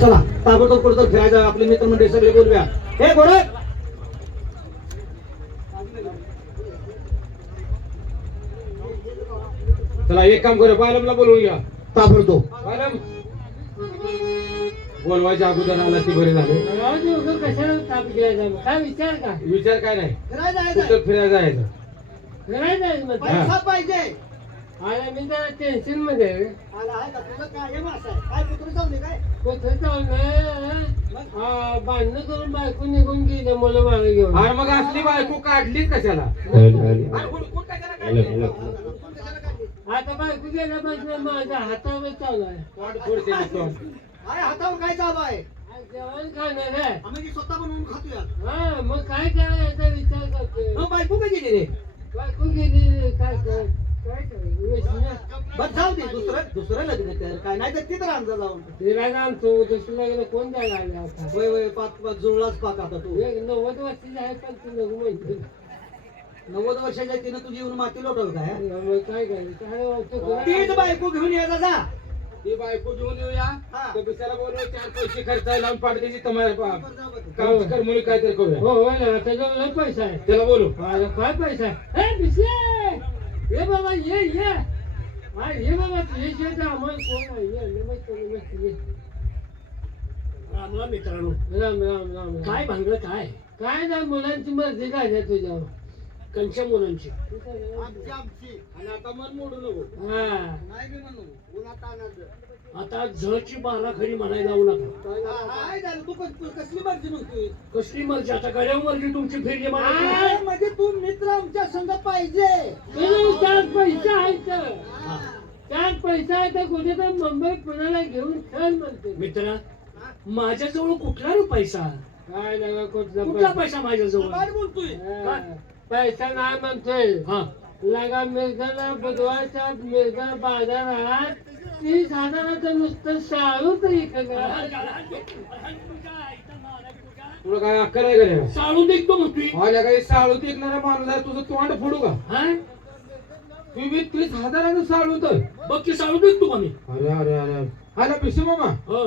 चला ताबडतोब कुठं फिरायचं आपले मित्रमंडळी सगळे बोलूया. हे गोरख चला एक काम करूया, बालमला बोलवून घ्या. ताबडतोब. बालम बोलवायच्या अगोदर आला ती बरे झाले. कशाला ताप घ्यायचा काय विचार का विचार काय नाही, फिरायला कुठं जायचं. फिरायला जायचं. करायचं पैसा पाहिजे. आला मी जरा टेन्शन मध्ये आहे. आला आहे का तुझं कायम असं आहे. काय कुठं जाऊ दे काय कुठं चाललंय भांडणं करून बायको निघून गेले मुलं मागे घेऊन. अरे मग असली बायको काढलीच कशाला? अरे कोण कशाला काढली? आता बायको गेल्यापासून माझ्या हातावर चालू आहे. तोंड फोडते नुसतं. अरे हातावर काय चालू आहे. आज जेवण खाणार आहे. आम्ही स्वतः बनवून खातोय. हा मग काय करायचा विचार करतोय. मग बायको काय गेली रे. बायको गेली काय करायचं व्यसना. बस जाऊ दे दुसरं लग्न कर काय नाही तर तिथं रांजा जाऊन. तिला सांगतो दुसरं लग्न कोण द्यायला आले आता. वय वय पाच जुळलाच पाक आता तू. एक 90 वर्षाची आहे पण ती नको म्हणते. 90 वर्षाच्या तिनं तुझी येऊन माती लोटव काय. मग काय करायचं काय वाटतं तीच कोणाला? बायको घेऊन यायचा जा. ती बायको घेऊन येऊया, हा. त्या बिचारा बोलव, 4 पैसे खर्च लावून पाडण्याची तुम्हाला काम कर म्हणून काहीतरी करूया. हो हो ना त्याच्यावर लय पैसा आहे. त्याला बोलू. माझा काय पैसा आहे. ए बिस्ले ये बाबा ये हा ये बाबा तुझे शेत आम्हाला कोण आहे ये नमस्ते ये. रामला मित्रांनो राम राम राम काय भांगलं काय काय नाही मुलांची मर्जी काय आहे तुझ्यावर. कंच्या मुलांची. आणि आता मन मोडू नको. हा आता झळची बारा खरी म्हणायला लावू नका. तू कसली मर्जी म्हणतोय. कसली मर्जी आता गड्यावर मर्जी तुमची फिरली आ, म्हणजे तू मित्र आमच्या संग पाहिजे. तुला 4 पैसा आहे तर 4 पैसा आहे तर कुठे तर मुंबई पुण्याला घेऊन चल म्हणते. मित्र माझ्याजवळ कुठला रे पैसा. काय नाही कुठला कुठला पैसा माझ्याजवळ. काय बोलतोय. पैसा नाही म्हणतोय. हा लगा मिरगाला बुधवारच्या मिरगा बाजारात 30,000चं नुसतं शाळू तरी तुला काय अक्कल आहे का नाही? साळून देखतो म्हणतोय. आल्या काही साळूत ऐकणारा माणूस आहे, तुझं तोंड फोडू का? हा तुम्ही 30,000 साळूत. बघ की साळून देखतो का मी. अरे अरे अरे आला पिशे मामा, हो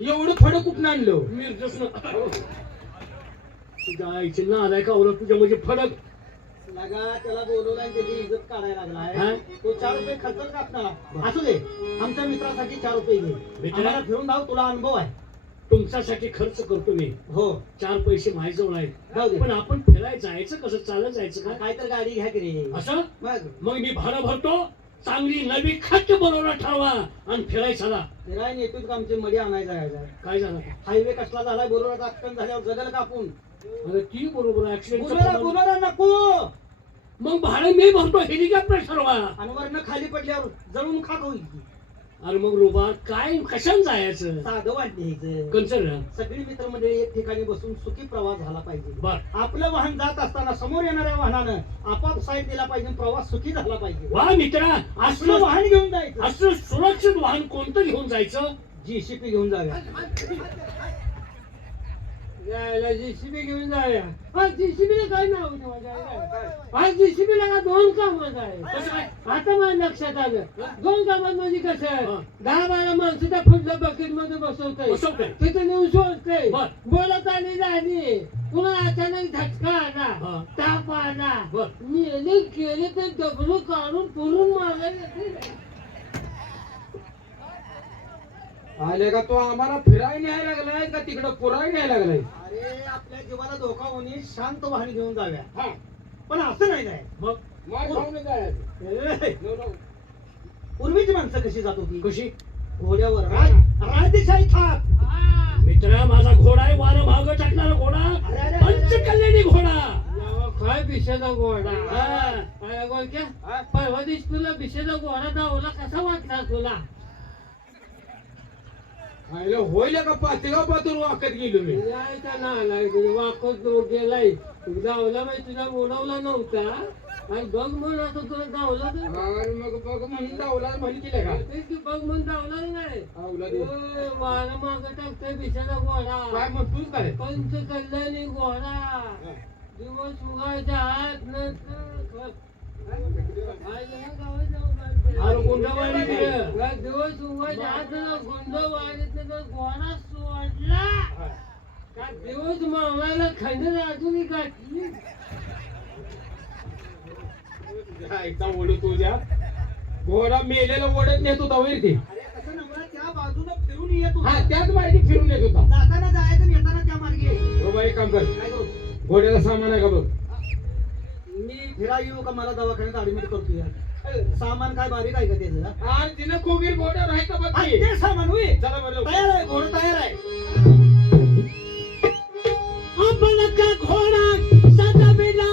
एवढं फड कुठं आणलं? मिरजस जायचे ना आलाय का ओरख तुझ्या म्हणजे फडक. लगा त्याला बोलवलाय त्याची इज्जत काढायला लागलाय. तो 4 रुपये खर्च कापणार असू दे. आमच्या मित्रासाठी 4 रुपये घे. आम्हाला फिरून जाऊ तुला अनुभव आहे. तुमच्यासाठी खर्च करतो मी. हो 4 पैसे माझ्याजवळ आहेत. पण आपण फिरायला जायचं कसं चालत जायचं का काय तर गाडी घ्या की रे असं. मग मी भाडं भरतो. चांगली नवी खट बनवला ठरवा आणि फिरायचा. फिरायला येतोच का आमची मडी आणायला जायचं. काय झालं हायवे कसला झालाय बरोबर ऍक्सिडेंट झाल्यावर जगल कापून. अरे ती बरोबर ऍक्सिडेंट नको. मग भाडं मी भरतो. हेलिकॉप्टर ठरवा आणि वरनं खाली पडल्यावर जळून खाक होईल. अरे मग रोबा काय कशाने जायचं. साधं वाटण्याचं कंचर. सगळी मित्रमंडळी एक ठिकाणी बसून सुखी प्रवास झाला पाहिजे. बर आपलं वाहन जात असताना समोर येणाऱ्या वाहनानं आपाप साईड दिला पाहिजे. प्रवास सुखी झाला पाहिजे. वा मित्रा असलं वाहन घेऊन जायचं. असलं सुरक्षित वाहन कोणतं घेऊन जायचं. जीसीपी घेऊन जाऊया. जायला जेसीबी घेऊन जाऊया. हा जेसीबीला काय नाव ठेवायचं. हा जेसीबीला का 2 कामात आहे. कसं काय. आता माझ्या लक्षात आलं. 2 कामात म्हणजे कसं 10-12 माणसं त्या फुटल्या बकेट मध्ये बसवतंय. तिथे नेऊन सोडतंय. बोलत आली झाली पुन्हा अचानक झटका आला. ताप आला. नेली केली तर डबलू काढून पुरून मागायला. आले का तो आम्हाला फिरायला न्यायला लागलाय का तिकडं पुरायला न्यायला लागलाय? अरे आपल्या जीवाला धोका होणे शांत वाहन घेऊन जाव्या. पण असं नाही जाय. मग मार खाऊन जायचं. पूर्वीची माणसं कशी जात होती. कशी घोड्यावर राजशाही थाप. मित्र माझा घोडा आहे. वारं भाग टाकणारा घोडा. पंचकल्याणी घोडा. काय बिशेचा घोडा. काय गोळक्या परवा दिवशी तुला बिशेचा घोडा दावला कसा वाटला तुला. होईल का पातेगाव पातूर वाकत गेलो मी. वाकत गेलाय दावला माहिती तुला बोलावला नव्हता. आणि बघ म्हणून आता तुला दावला तर मग बघ म्हणून दावला म्हण केलं का. बघ म्हणून दावला नाही. वारा माग टाकतोय बिशाचा घोडा. काय म्हणतोस काय. पंचकल्याणी घोडा. दिवस उगायच्या आत गुंडवाडी दिवस उगायच्या आत गुंडवाडीत घोडा पडला का दिवस मावळाला खंडन अजूनही गाठली जायचा ओढू तुझ्या घोडा मेलेला ओढत नेत होता वैर ते अरे कसं नम्रा त्या बाजूला फिरून येत हा होता. त्याच माहिती फिरून येत होता जाताना जायचं आणि येताना त्या मार्गे यायचं. बाबा एक काम कर काय करू घोड्याला सामान आहे का बघ मी फिरा येऊ का मला दवाखान्यात ऍडमिट करतो यार सामान काय बारीक आहे का त्याचं हा? आज तिनं कोगीर घोड्यावर आहे का बघ हा, की. ते सामान होय चला बरं लवकर. तयार आहे घोडं तयार आहे आपण का घोडा सजविला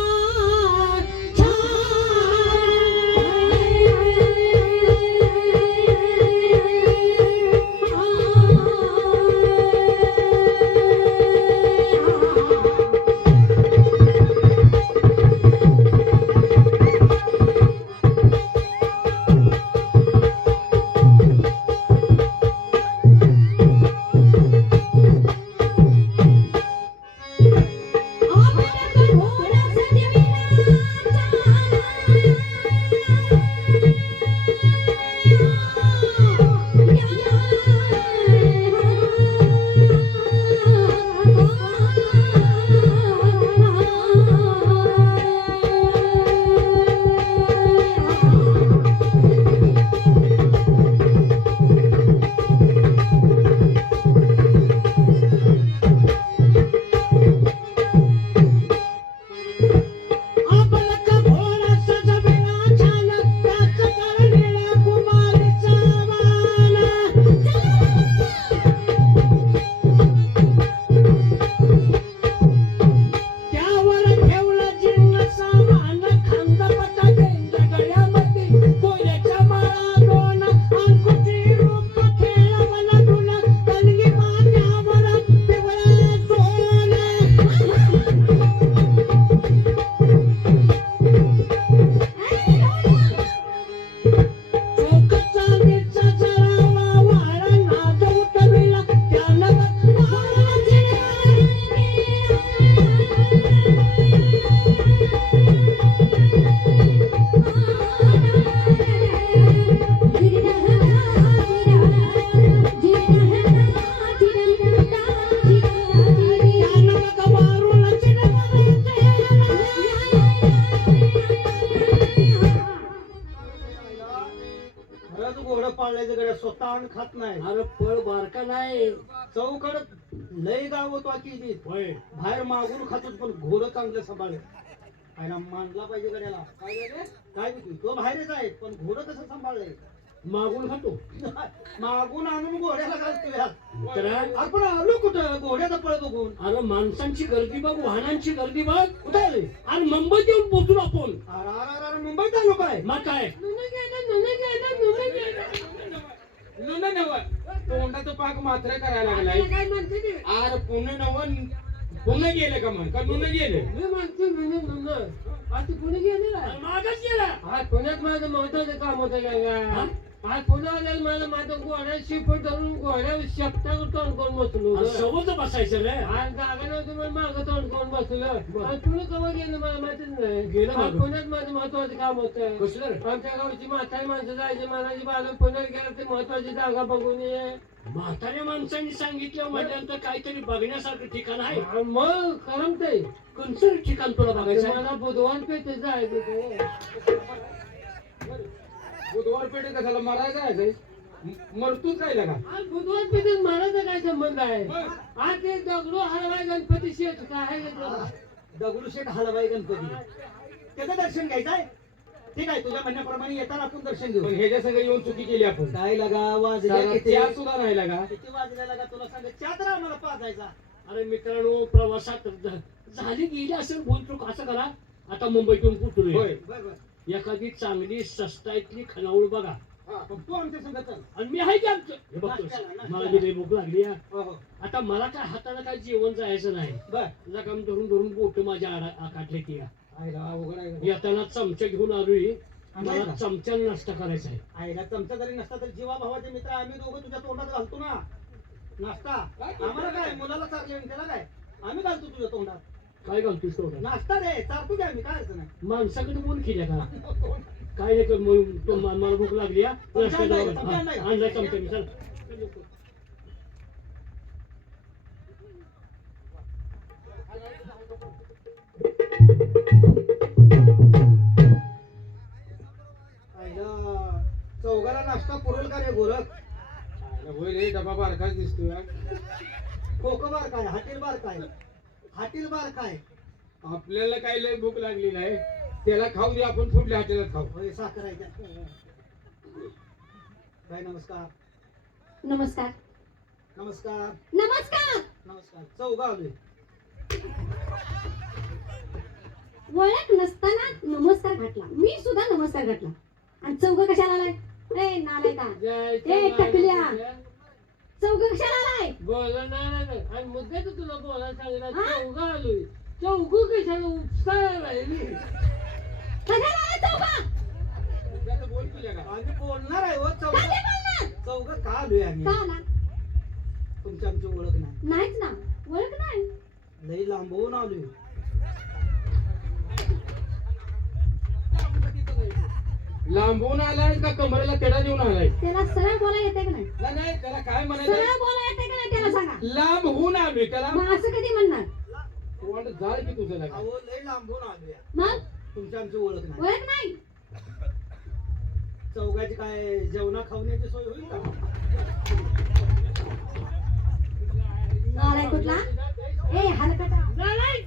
खरंच घोडं पाळल्याचं गड्या स्वतः अन्न खात नाही अरे फळ बारका नाही चौकड लय गाव तो की बाहेर मागून खातोच पण घोडं चांगलं सांभाळलं आयला मानला पाहिजे गड्याला काय झाले काय बी तो बाहेरच आहे पण घोडं कसं सांभाळलंय मागून खातो मागून आणून घोड्याला घालतोय तर आपण आलो कुठं घोड्याचा पळ बघून अरे माणसांची गर्दी बघ वाहनांची गर्दी बघ कुठे आली आणि मुंबईत येऊन पोहोचलो आपण अरे मुंबईत आलो काय मग काय नुन नव तोंडाचं पाक मात्र करायला लागलाय काय म्हणते ते? आर पुणे नव पुणे गेलं का म्हण का नुन गेलं मी म्हणते म्हणून आज तू पुणे गेलेला मागच गेला आज पुण्यात माझं महत्वाचं काम होतं का आज पुण्याला मला माझं घोड्या शिपट धरून घोड्या शेपटावर तोंड करून बसलो सोबत बसायचं रे आज जागा नव्हती मला मागं तोंड करून बसलो आज पुणे केव्हा गेलं मला माहितीच नाही गेलं आज मागं. पुण्यात माझं महत्वाचं काम होतं कसलं रे? आमच्या गावची म्हातारी माणसं जायची म्हणायची बाला पुण्यात गेलं ते महत्वाची जागा बघून ये म्हाताऱ्या माणसांनी सांगितलं म्हटल्यानंतर काहीतरी बघण्यासारखं ठिकाण आहे मग करमतंय कोणतं ठिकाण तुला बघायचं आहे? मला बुधवार पेठ जायचं बुधवार पेठे कशाला मरायचं आहे मरतूच काय लागा आज बुधवार पेठेत महाराजा काय संबंध आहे आज ते दगडू हलवाय गणपती शेठ काय दगडूशेठ हलवाई गणपती त्याचं दर्शन घ्यायचंय ठीक आहे तुझ्या म्हणण्याप्रमाणे येताना आपण दर्शन घेऊ पण ह्याच्या सगळं येऊन चुकी केली आपण काय लागा वाजल्या किती त्या सुद्धा नाही लागा किती वाजल्या लागा तुला सांग चादर आम्हाला पाजायचा अरे मित्रांनो प्रवासात झाली गेली असेल भूल चूक असं करा आता मुंबईतून होय कुठून बर बर एखादी चांगली स्वस्तातली खानावळ बघा पण तू आमच्या संग चल आणि मी आहे की आमचं हे बघतोस नाश्त्याला. मला बी लई भूक लागली आहे. हो हो आता मला काय हाताला काय जेवण जायचं नाही बर तुझा काम धरून धरून बोट माझ्या आकाटले की आईला अवघड आहे गं. येताना चमचा घेऊन आलोय आणि मला का? चमच्यानं नाश्ता करायचा आहे आईला चमचा जरी नसता तरी जीवा भावाचे मित्र आम्ही दोघं तुझ्या तोंडात घालतो ना नाश्ता आम्हाला काय मुलाला चारले त्याला काय आम्ही घालतो तुझ्या तोंडात काय घालतोस तेवढं नाश्ता रे चारतो की आम्ही काय अडचण नाही माणसाकडे बोल केल्या का काय नाही कर मग तो मला भूक लागली हा. नाश्ता चमचा करावा. आणलाय, चमचा आणलाय. हा, आणलाय चमचा मी चल पहिला चौघाला नाश्ता पुरेल का रे गोरख? होय रे, डबा बारकाच दिसतोय हा. खोकं बार काय, हाटील बार काय, हाटील बार काय? आपल्याला काही लय भूक लागली नाही, त्याला खाऊ दे, आपण पुढल्या हॉटेलात खाऊ. होय साखर आहे त्यात. बाई नमस्कार. नमस्कार नमस्कार. नमस्कार. नमस्कार. चौघा आलोय. ओळख नसताना नमस्कार घातला, मी सुद्धा नमस्कार घातला, आणि चौघ कशाला आलाय? ए नालाय का ए टकल्या, चौघ कशाला आलाय? बोला नाही आणि मुद्द्याच तुला बोलायला सांगितलं. चौघ आलोय, चौघ कशाला उपसायला राहिली? कशाला आलाय चौघ? त्याचं बोल तुझ्या का? आम्ही बोलणार आहे हो चौघ. काय बोलणार? चौघ का आलोय आम्ही? का आला? तुमची आमची ओळख नाही. नाहीच ना, ओळख नाही. लई लांबवून आलोय. लांबून आलाय का कमरेला तेडा देऊन आलाय? त्याला सरळ बोला येते का नाही? नाही नाही, त्याला काय म्हणायचं? सरळ बोला येते का नाही त्याला सांगा. लांब होऊन आलोय त्याला. मग असं कधी म्हणणार? तोंड जाळ की तुझं लागा. अहो लई लांबून आलोय. मग तुमची आमची ओळख नाही. ओळख नाही. चौघाची काय जेवणा खावण्याची सोय होईल का? नालाय कुठला? ए हलकटा. नाही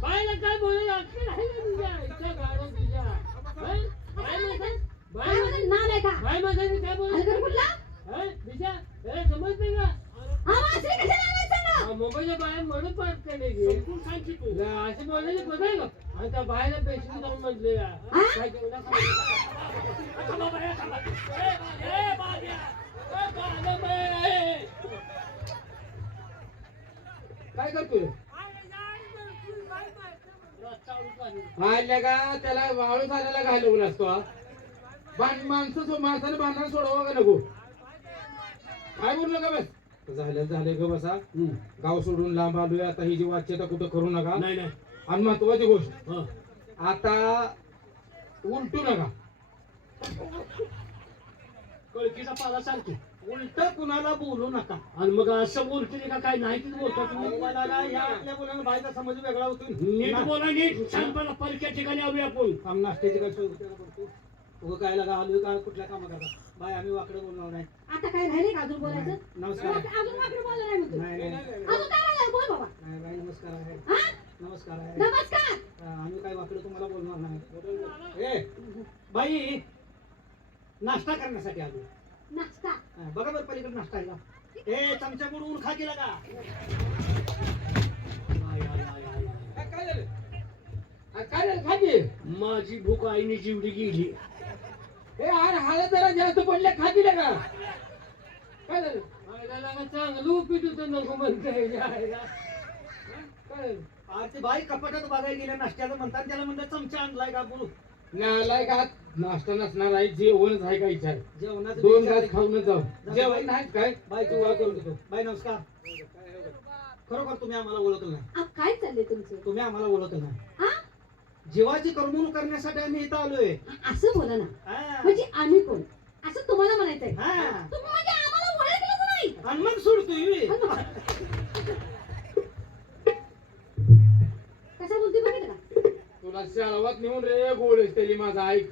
बायला काय बोलायला अक्कल आहे का तुझ्या? इथं गाडून तुझ्या हं? बाय म्हणतात? बाय काय म्हणतात? नालाय का? बाय म्हणतात काय हलकट बोलायचं? कुठला? हं? दिशा हे समजते का? आवाज रे कशाला आलाय सांगा. हा, मुंबईच्या बाहेर म्हणून पाडते नाही गे. सांग की तू. असे बोलायचे बघाय का? आणि त्या बाहेर पेशंट जाऊन म्हटले काय जेवढा थांबा बाया, थांबा. ए, बाग्या. ए, बाग्या बाई. काय करतोय? आल्या का त्याला वाळू झालेला घालवून असतो हा. माणसाने बांधणार सोडवा का नको? काय बोलू नका बस. झालं ग बसा. गाव सोडून लांब आलोय आता, ही जी वाच्यता कुठं करू नका. नाही नाही आणि महत्वाची गोष्ट, हं. आता उलटू नका. कळकीचा पाला सांगतो. उलट कुणाला बोलू नका. आणि मग असं बोलते का काय नाही तीच बोलतो तुम्ही. मला ना या आपल्या मुलांना बाईचा समज वेगळा होतो. नीट बोला, नीट शांतपणा परक्या ठिकाणी आलोय आपण. काम नाश्त्याची काय सोय करतो. उगं काय लागा आलोय का कुठल्या कामा करता? बाय आम्ही वाकडं बोलणार नाही. आता काय राहिले का अजून बोलायचं? नमस्कार. अजून वाकडं बोललं नाही म्हणतो. नाही नाही अजून काय राहिलं? बोल बाबा. नाही, बाई नमस्कार आहे. हा? नमस्कार आहे. नमस्कार. आम्ही काय वाकडं तुम्हाला बोलणार नाही. ए बाई नाश्ता करण्यासाठी आलो. नाश्ता. बघा बरं पलीकडे नाश्ता आहे का? ए चमचा बुडवून खा केला का? काय झालं? काय झालं? खाते. माझी भूक आईने जीवडी गेली. हे हाल जरा जास्त पडल्या खाती का? काय झालं? बायला चांगलं उपीट होतं नको म्हणते काय झालं? आज ते बाई कपाटात बघायला गेल्या नाश्त्याचं म्हणतात, त्याला म्हणलं चमचा आणलाय का बोलू. नालाय का? नाश्ता नसणार आहे, जेवणच आहे का विचार? जेवणाचं दोन विचार- घास खाऊन जाऊ. जेवण नाही काय? बाई तू ओळख करून देतो. बाई नमस्कार. खरोखर तुम्ही आम्हाला ओळखलं नाही. काय चाललंय तुमचं? तुम्ही आम्हाला ओळखलं नाही. हा? जीवाची करमणूक करण्यासाठी आम्ही इथं आलोय. असं बोला ना. हा. म्हणजे आम्ही कोण असं तुम्हाला म्हणायचंय? हा. तुम्ही म्हणजे आम्हाला ओळखलंच नाही. आणि मग सोडतोय मी. कसा बोलते बघितलं का? तुला शाळावात नेऊन रे गोळेस त्याली माझा ऐक.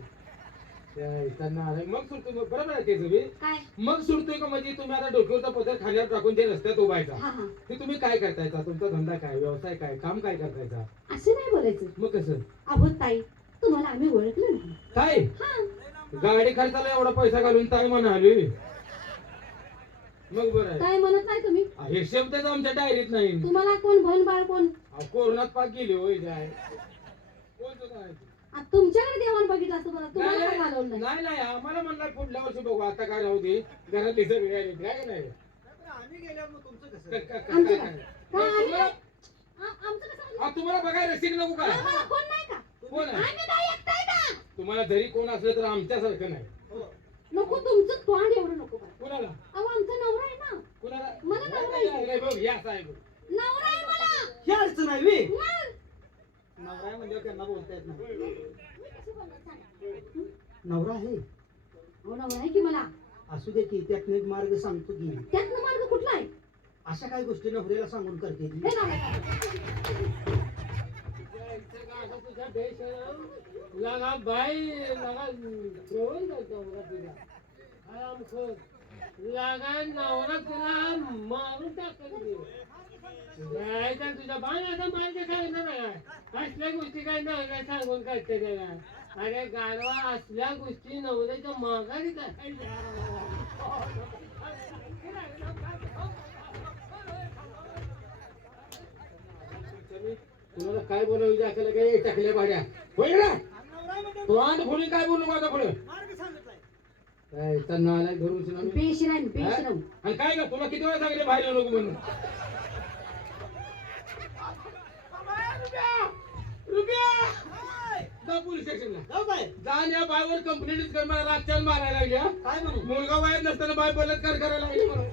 मग सुटतो बरोबर आहे त्याचं बी. काय? मग सुटतोय का? म्हणजे तुम्ही आता डोक्यावरचा पदर खाण्यावर टाकून ते रस्त्यात उभायचा. हा हा. ते तुम्ही काय करतायचा? तुमचा धंदा काय, व्यवसाय काय, काम काय करतायचा? असं नाही बोलायचं. मग कसं अहो ताई, तुम्हाला आम्ही ओळखलं नाही. काय? हा. गाडी खर्चाला एवढा पैसा घालून ताई म्हणाली. मग बरं आहे. काय म्हणत नाही तुम्ही? हे शब्दच आमच्या डायरीत नाही. तुम्हाला कोण बहीण बाळ कोण? कोरोनात पाक गेली होय जाय. कोण तुला आहे? आ, तुमच्याकडे देवाण बघितलं असतं बरं, तुम्हाला नाही काय घालवलं नाही? नाही नाही, आम्हाला म्हणला पुढल्या वर्षी बघू, आता काय राहू दे. घरातली सगळी आली काय नाही. आम्ही गेल्यावर मग तुमचं कसं? आमचं काय? काय आम्ही? तुम्हाला आमचं कसं म्हणजे? तुम्हाला बघायला रसिक नको का? आम्हाला कोण नाही का? कोण आहे? आम्ही काय एकटाय का? तुम्हाला जरी कोण असलं तर आमच्यासारखं नाही. हो. नको तुमचं तोंड एवढं नको करा. कुणाला? अहो आमचा नवरा आहे ना. कुणाला? मला नवरा नाही, आहे. नाही, बघ, हे असं आहे बघ. नवरा आहे मला. ही अडचण आहे वी. मग? नवरा आहे म्हणजे त्यांना बोलता येत नाही. मी कशी बोलणार सांगा? नवरा आहे. अहो नवरा आहे की मला. असू दे की त्यातनं एक मार्ग सांगतो की. त्यातनं मार्ग कुठला आहे? अशा काही गोष्टी नवऱ्याला सांगून करते ती. हे नवरा. बेशरम लगा बाई लगा जेवण करतो बघा तुला आरामखोर लगा नवरा तुला मारून टाकत जायचा तुझ्या बाणाचा मार्ग सांगणार नाही असल्या गोष्टी काय नवऱ्या सांगून करते त्याला अरे गारवा असल्या गोष्टी नवऱ्याच्या माघारी तुम्हाला काय बोलावं असेल काय टाकल्या भाड्या होय ना तो आणि खोली काय बोलू माझा पुढे काय त्यांना आलाय घरून सुना मी. बेशरम बेशरम आणि काय का तुला किती वेळा सांगितले बाहेर येऊ नको म्हणून जा पोलीस स्टेशनला जाऊ काय जाण या बायवर कंप्लेंट कर मला रातच्याला मारायला लागली हा. काय म्हणू मुलगा बाहेर नसताना बाय बलात्कार करायला लागली म्हणून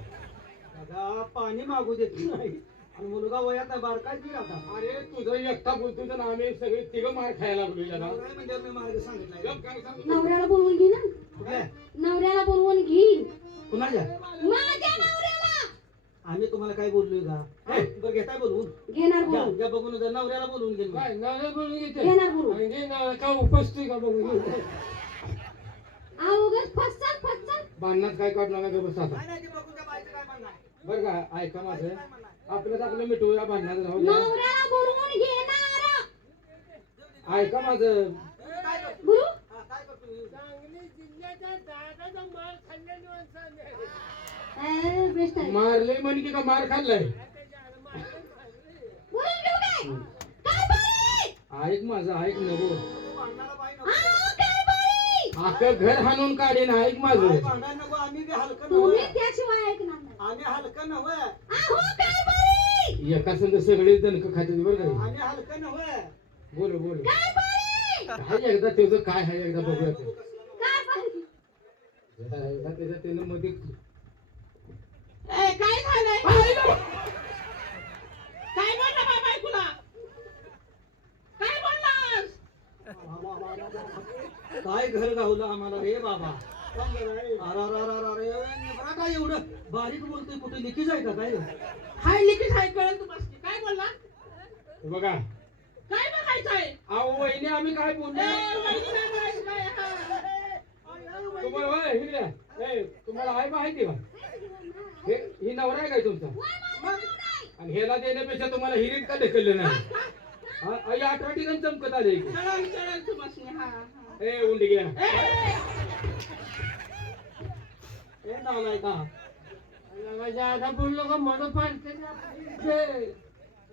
दादा पाणी मागू देत नाही आणि मुलगा वयात आहे, बारकाच की आता अरे तुझं एकटा बोलतो तर आम्ही सगळे तिघ मार खायला लागलो याला नवरा म्हणजे मी मार्ग सांगितलाय गप काय सांगू? नवऱ्याला बोलवून घे ना कुठल्या? नवऱ्याला बोलवून घे कुणाच्या माझ्या नवऱ्याला आम्ही तुम्हाला काय बोललोय का ए, बरं घेताय बोलवून घेणार जा, बोलवून जा बघून जा, नवऱ्याला बोलवून घे काय नवरा बोलून घेते घेणार बोलवून म्हणजे नवरा का उपस्थित का बघू अवघड फसल फसल भांडणात काय काढू नका गप बसा आता. काय नाही ते बघून त्या बाईचं काय म्हणणं आहे. बरं का ऐका माझं आपलं मिठूया भांडणात राहू द्या नवऱ्याला बोलवून घेणार ऐका माझं काय करतो? गुरु हा, काय करतो मी? सांगली जिल्ह्याच्या दादाचा माल खाल्लेली माणसं बेस्ट आहे मारले म्हण की का मार खाल्लाय बोलून घेऊ काय काय बाई ऐक माझं ऐक नको तू भांडणारा बाई नको. आ, काय बाई अख्खं घर हाणून काढेन ऐक बाई माझं भांडायला नको, आम्ही बी हलकं तुम्ही नव्हे. त्याशिवाय ऐकणार नाही आम्ही हलकं नव्हे. अहो काय बाई एका संग सगळे दणक खाते बरं का आम्ही हलकं नव्हे. बोल बोल काय बाई हाय एकदा त्याचं काय आहे एकदा बघूया ते. काय बाई एकदा त्याच्या त्यानं मध्ये काय झालंय काय बोलला बा बायकोला काय बोललास काय घर गावलं आम्हाला रे बाबा अरे नेमरा काय एवढं बारीक बोलतोय कुठे लिखीच आहे का काय हाय लिखित हाय कळलं तू बसते काय बोलला हे बघा काय बघायचंय अहो वहिनी आम्ही काय बोललो वहिनी नाही बोलायचं काय, हा. तुम्हाला होय, इकडे या. ए, तुम्हाला आहे माहिती का ही नवरा आहे काय तुमचा आणि ह्याला देण्यापेक्षा तुम्हाला हिरीत का ढकललं नाही हा, या 18 ठिकाणी चमकत आले इकडे. चढल चढल तू बसणे हा हा. ए उंडी घ्या ए नावलाय का ज्यादा बोललो का मन पाडते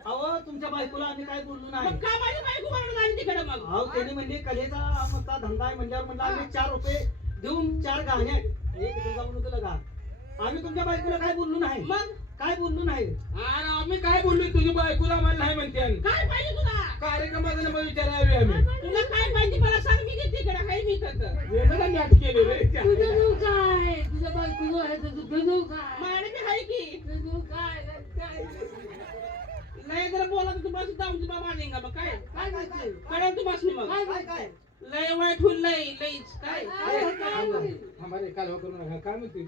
अहो तुमच्या बायकोला आम्ही काय बोललो नाही मग का माझी बायको म्हणून आली तिकडे मग अहो त्यांनी म्हणजे कलेचा आमचा धंदा आहे म्हणल्यावर म्हणलं आम्ही 4 रुपये देऊन 4 गाण्या एक तुझा म्हणून तुला गा आम्ही तुमच्या बायकोला काय बोललो नाही मग काय बोललो नाही अरे आम्ही काय बोललो तुझी बायकोला आम्हाला नाही म्हणते काय पाहिजे तुला कार्यक्रमाचा नंबर विचारावे आम्ही तुला काय पाहिजे मला सांग मी देते तिकडे हाय मी तर वेगळं नाट केले रे तुझं नाव काय तुझ्या बायको आहे तुझं नाव काय माझ्याकडे बी हाय की तुझं नाव काय लय जरा बोला तू बस जाऊन तुला मानेंगा मग काय काय करते कळलं तू बसणे मग काय काय लय वाईट होईल लईच काय थांबा रे कालवा करू नका काय म्हणतोय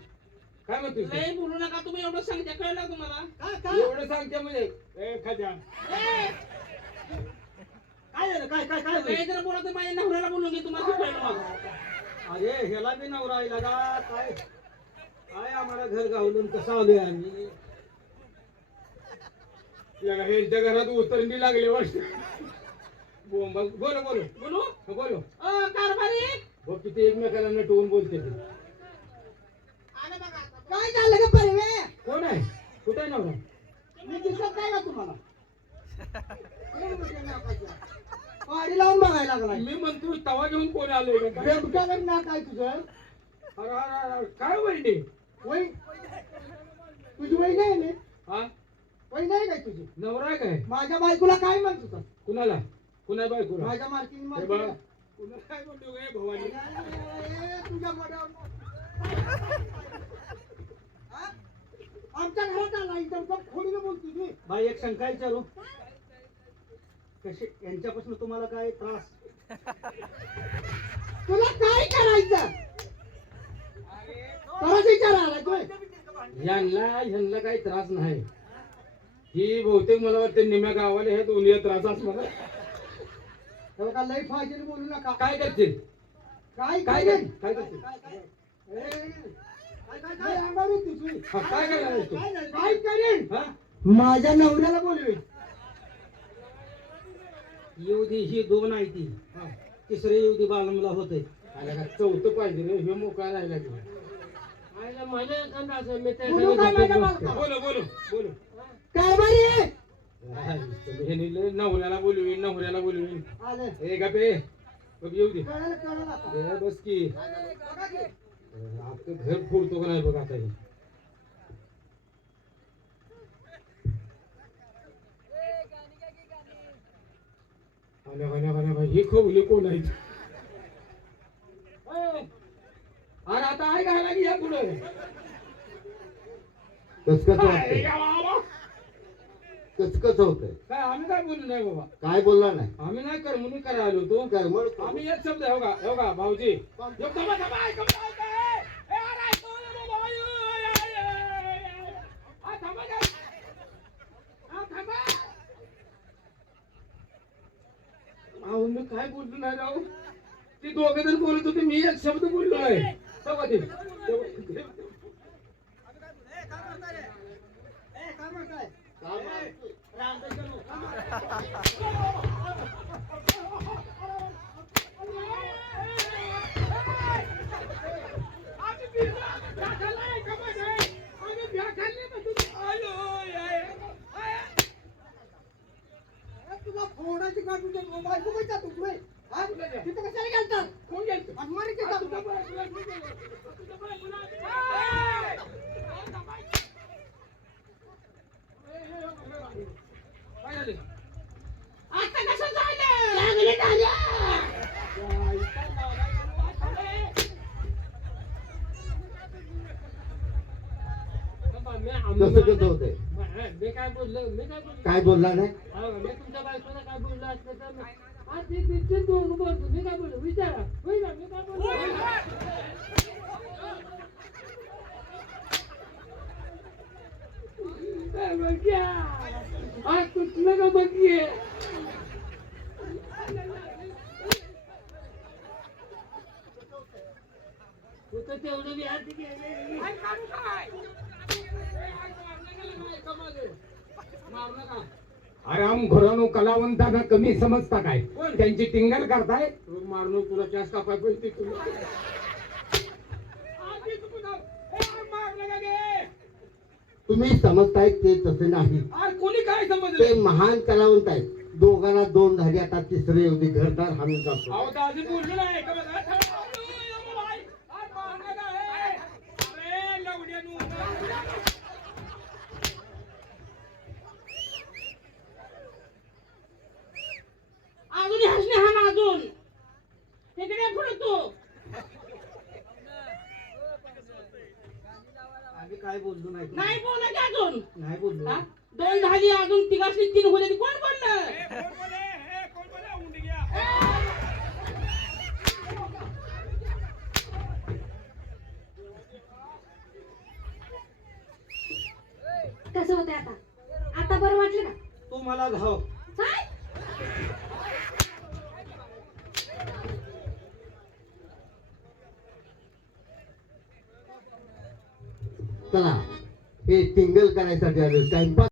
काय म्हणतोय लय बोलू नका तुम्ही एवढं सांगते कळलं तुम्हाला काय काय एवढं सांगते म्हणजे ए खाजा ए, काय झालं काय काय काय लय जरा बोला तर माझ्या नवऱ्याला बोलून घे तुम्हाला कळलं मग अरे ह्याला बी नवरा आहे लगा काय काय आम्हाला घर गावलून कसं आलोय आम्ही ह्यांच्या घरात उतरणी लागले वाटत बोल बोल बोलू बोलो कारभारी बघ किती एकमेकाला नटवून बोलते ते. आलं बघा आता. काय झालं का परिवे कोण आहे कुठे आहे नवरा मी दिसत नाही का तुम्हाला गाडी लावून बघायला लागलाय मी म्हणतो तवा घेऊन कोण आलोय का बेबकाला ना काय तुझं अरे, अरे, अरे, काय वहिनी वय तुझी वय नाही ना हा वय नाही काय तुझी नवरा आहे काय माझ्या बायकोला काय म्हणत होता कुणाला कुणा बायकोला माझ्या मालकीने हे बघ, मालकीला. कुणाला काय बोलतो काय भवानी ए, तुझ्या मनावर हा? आमच्या घरात आला इथं खोडीनं बोलतो तू बाई एक शंका विचारू कशी यांच्यापासून तुम्हाला काय त्रास तुला काय करायचं परत विचार आला तू ह्यांना काही त्रास नाही ही बहुतेक मला वाटतं निम्या गावाला ह्या दोन्ही त्रास असणार तेव्हा का लई फायदेने बोलू नका. काय करतील काय काय करेन? करतील काय करतील काय अंगावर येतोस तू? हा, काय करणार आहेस तू? काय करेन? हा? माझ्या नवऱ्याला बोलवेन. येऊ दे, ही दोन आहे ती. हा. तिसरे येऊ दे, बालमला होते. आला का चौथं पाहिजे रे हे मोकळा राहिला की. आईला मला एखादा असं मी त्या बोलू काय माझ्या संग मालका? बोलो बोलो बोलो कारभारी आहे. ह्यानी लय नवऱ्याला बोलवीन नवऱ्याला बोलवीन आलं. ए गपे बघ येऊ दे कळलं, कळलं आता. ए, बस की बघा की. आपलं घर फोडतो का नाही बघ आता हे. ही खोवली कोण आहे अरे आता आहे घाला की या पुढे कचकच वाटतंय कचकच होतंय. काय आम्ही काय बोललो नाही बाबा काय बोलला नाही आम्ही नाही कर म्हणून करायला आलो तो करमळ आम्ही एक शब्द हो का भाऊजी एक थांबा, थांबा, ऐका, ऐका, ए, अरे, ऐका, अरे, बाबा, हा, थांबा जरा. हा, थांबा. अहो, मी काय बोललो नाही राव ते दोघे जण बोलत होते मी एक शब्द बोललो नाही तेव्हा ते तुला फोडायची का तुझ्या बायको बैठा तू होय? हा? तिथं कशाला गेलतात? कोण गेलं? मारी की हा, का? तुझा बायकोला कोण गेलं? तुझा बायकोला- काय झालं? आता कसं झालं लागले कसं कसं होतंय मी काय बोललो काय बोलला नाही अहो, मी तुमच्या बायकोला काय बोललो असलं तर हा ते दोघं बोलतो मी काय बोललो विचारा होय ना मी काय बोललो काय बघ्या हा कुठलं का बघिये तू तर तेवढं बी हात गेले अरे आम घरानो कलावंतांना कमी समजता काय त्यांची टिंगल करताय मारणं तुला कॅस कापाय पाहिजे तुला तुम्ही समजताय ते तसे नाही अरे कोणी काय ते समजलं महान कलावंत आहेत दोघांना दोन झाली आता तिसरे येऊ घरदार हाणून जातो अहो दाजी बोललो नाही का बघा अरे लवड्यानू अजून हसणे हा ना अजून इकडे पुढे तू आम्ही काय बोललो नाही. नाही बोला की अजून नाही बोललो. हा? दोन झाली अजून तिघासली तीन होते कोण बोललं कसं होतंय आता आता बरं वाटलं का तू मला धाव. काय चला हे टिंगल करायसाठी आलो टाइमपास